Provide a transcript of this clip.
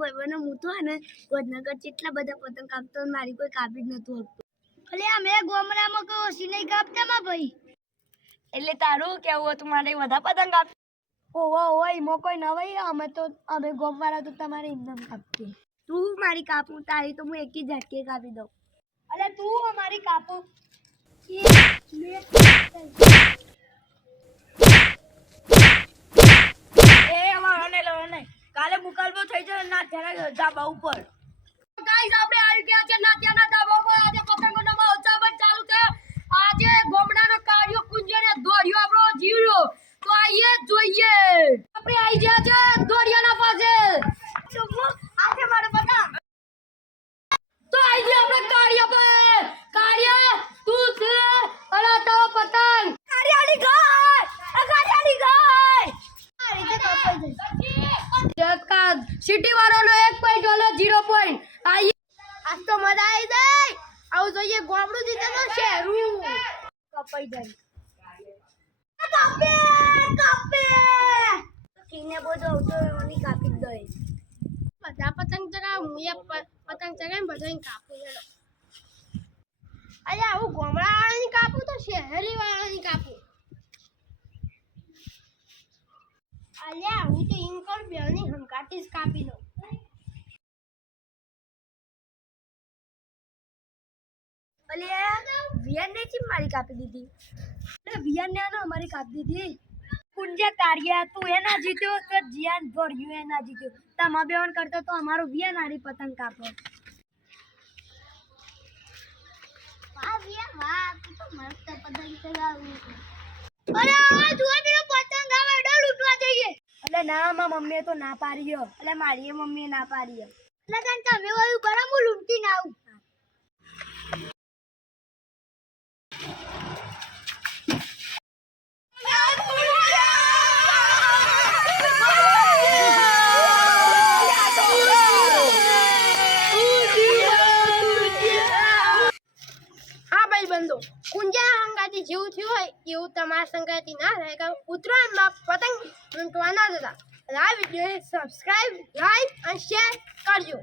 ભાઈબંધો હું તો ને વડનગર કેટલા બધા પતંગ કાપતો મારી કોઈ કાપી જ નતું હકતું. અલે અમે ગોમડામાં કો સિનઈ કાપતા માં ભાઈ. એટલે તારું કેવું હતું મારે બધા પતંગ કાપ. ઓહો એમો કોઈ નવાઈ અમે ગોમવાળા તો તમારે ઇન્દમ કાપતી. તું મારી કાપું તારી તો હું એક જ ઝટકે કાપી દઉં. અલે તું અમારી કાપું કાલે મુકાલબો થઈ જાય ના જરા ધાબા ઉપર. ગાઈસ આપણે આવી ગયા છે નાત્યાના ધાબા ઉપર. આજે પતંગોનો મહોત્સવ પણ ચાલુ છે. આજે ગોમડાનો કાર્યો કુંજરે દોડ્યો આપણો જીવડો. તો આઈએ જોઈએ. આપણે આવી ગયા છે દોડિયાના પાસે. આજે મારો પતંગ તો આવી ગયા આપણે કાર્ય પર. કાર્ય તું છે અને તારો પતંગ કાર્યાની ગાય કાર્યાની ગાય આ રીતે કપાઈ જાય. સિટી વાળાનો 1 પોઈન્ટ ઓલો 0 પોઈન્ટ. આજ તો મજા આવી જાય. આવું જોઈએ ગોમડું જીતેનો શહેરું કપાઈ જાય. કાપે કાપે કીને બોજો તો ઓની કાપી દે. બધા પતંગ ચગાવ હું એક પતંગ ચગાવીને બધાને કાપું. હેલો અલ્યા હું ગોમડા વાળાની કાપું તો શહેરી વાળાની કાપું. અલ્યા હું તો ઇન્કર બેની હંકાટી જ કાપી દઉં. અલ્યા વિયન ને ચીમ મારી કાપી દીધી. એટલે વિયન ને આનો અમારી કાપી દીધી. કુંજે કાર્યા તું એના જીત્યો તો જીયાન ભર્યું એના જીત્યો. તમા બેવન કરતા તો અમારો વિયન આરી પતંગ કાપો. વાહ વિયન વાહ તું તો મસ્ત પતંગ ચગાવી. અરે આ જુઓ પેલો પતંગ આવે ડર લૂટવા જઈએ. એટલે ના માં મમ્મીએ તો ના પાડ્યો. એટલે મારી મમ્મીએ ના પાડ્યો. એટલે તને તમે ઓયું બરાબર હું લૂંટી ના આવું. કુંજા હંગાતી જેવું થયું હોય એવું તમારા સંગાતી ના રહે. ઉત્તરાયણમાં પતંગ લૂંટવાના હતા. આ વિડીયો સબસ્ક્રાઇબ લાઈક અને શેર કરજો.